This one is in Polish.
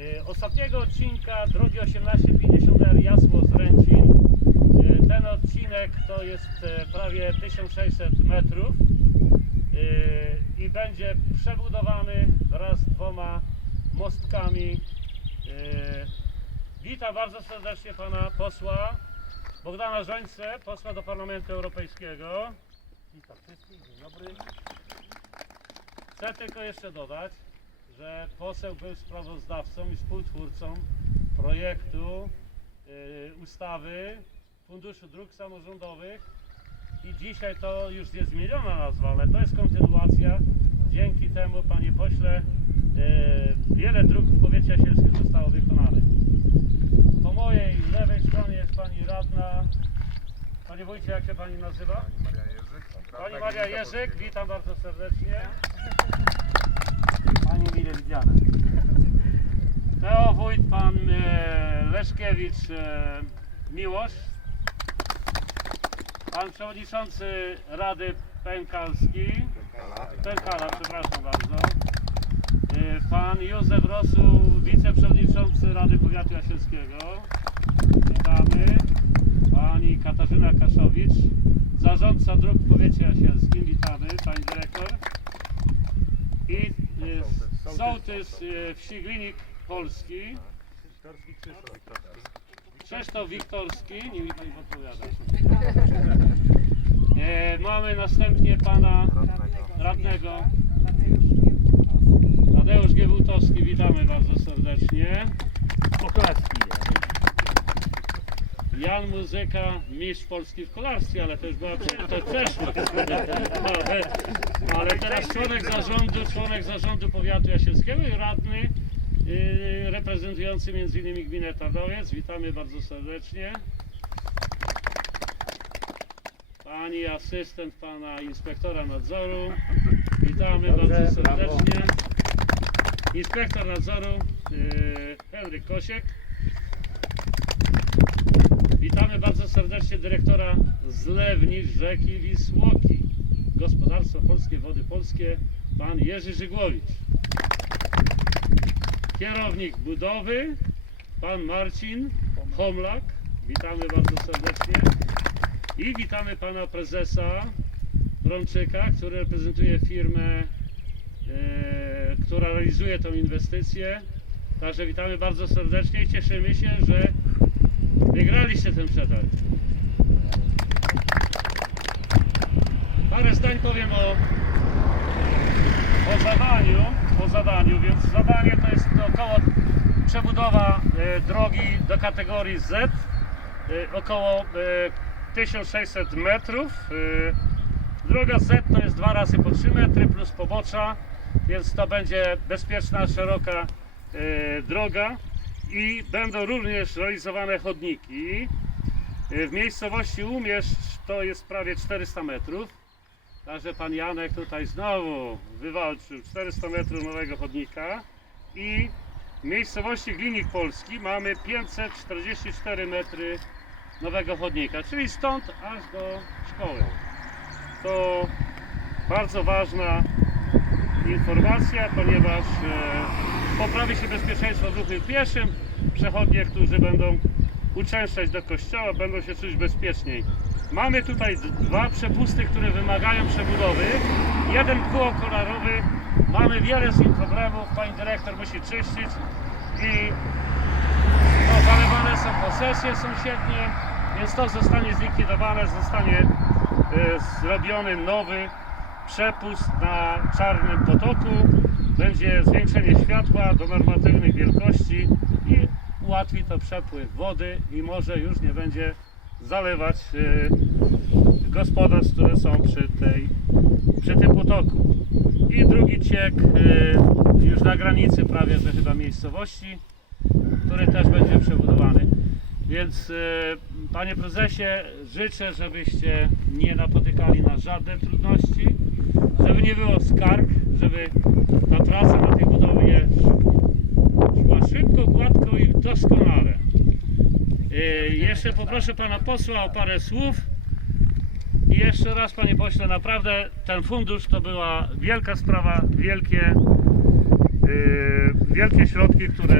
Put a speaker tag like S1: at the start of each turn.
S1: Y, Ostatniego odcinka drogi 1850R Jasło z Ręcin. Y, Ten odcinek to jest e, prawie 1600 metrów i będzie przebudowany wraz z dwoma mostkami. Witam bardzo serdecznie pana posła Bogdana Żońcę, posła do Parlamentu Europejskiego. Witam wszystkich, dzień dobry. Chcę tylko jeszcze dodać, że poseł był sprawozdawcą i współtwórcą projektu y, ustawy Funduszu Dróg Samorządowych i dzisiaj to już jest zmieniona nazwa, ale to jest kontynuacja. Dzięki temu, panie pośle, y, wiele dróg w powiecie jasielskim zostało wykonanych. Po mojej lewej stronie jest pani radna. Panie wójcie, jak się pani nazywa?
S2: Maria Jerzyk.
S1: Pani Maria Jerzyk, witam bardzo serdecznie. Pani mile widziane. Teo wójt, pan e, Leszkiewicz e, Miłosz. Pan przewodniczący Rady Pękalski. Pękala, przepraszam bardzo. E, Pan Józef Rosu, wiceprzewodniczący Rady Powiatu Jasielskiego. Witamy. Pani Katarzyna Kaszowicz, zarządca dróg w powiecie jasielskim. Witamy, pani dyrektor. I sołtys e, wsi Glinik Polski, Krzysztof Wiktorski, nie mi pani podpowiada. E, mamy następnie pana radnego Tadeusz Giewutowski, witamy bardzo serdecznie.
S3: Oklaski.
S1: Jan Muzyka, mistrz Polski w kolarstwie, ale to już była to przeszło. Ale, ale teraz członek zarządu, członek zarządu powiatu jasielskiego i radny yy, reprezentujący m.in. gminę Tarnowiec. Witamy bardzo serdecznie. Pani asystent pana inspektora nadzoru. Witamy
S3: Dobrze,
S1: bardzo
S3: brawo.
S1: serdecznie. Inspektor nadzoru yy, Henryk Kosiek. Witamy bardzo serdecznie dyrektora zlewni rzeki Wisłoki. Gospodarstwo Polskie Wody Polskie, pan Jerzy Żygłowicz. Kierownik budowy, pan Marcin Homlak. Witamy bardzo serdecznie. I witamy pana prezesa Brączyka, który reprezentuje firmę, e, która realizuje tą inwestycję. Także witamy bardzo serdecznie i cieszymy się, że Wygraliście ten przetarg. Parę zdań powiem o, o zadaniu, o zadaniu, więc zadanie to jest około przebudowa e, drogi do kategorii Z, e, około e, 1600 metrów. E, droga Z to jest dwa razy po 3 metry plus pobocza, więc to będzie bezpieczna, szeroka e, droga i będą również realizowane chodniki. Y, W miejscowości Umieszcz to jest prawie 400 metrów. Także pan Janek tutaj znowu wywalczył 400 metrów nowego chodnika. I w miejscowości Glinik Polski mamy 544 metry nowego chodnika, czyli stąd aż do szkoły. To bardzo ważna informacja, ponieważ e, poprawi się bezpieczeństwo w ruchu pieszym. Przechodnie, którzy będą uczęszczać do kościoła, będą się czuć bezpieczniej. Mamy tutaj dwa przepusty, które wymagają przebudowy. Jeden kółokolarowy. Mamy wiele z nim problemów. Pani dyrektor musi czyścić i no, zalewane są posesje sąsiednie, więc to zostanie zlikwidowane, zostanie e, zrobiony nowy przepust na czarnym potoku. Będzie zwiększenie światła do normatywnych wielkości i ułatwi to przepływ wody i może już nie będzie zalewać e, gospodarstw, które są przy, tej, przy tym potoku. I drugi ciek e, już na granicy prawie że chyba miejscowości, który też będzie przebudowany. Więc e, panie prezesie, życzę, żebyście nie napotykali na żadne trudności, żeby nie było skarg, żeby ta praca na tej budowie szła szybko, gładko i doskonale. E, jeszcze poproszę pana posła o parę słów. I jeszcze raz, panie pośle, naprawdę ten fundusz to była wielka sprawa, wielkie, yy, wielkie środki, które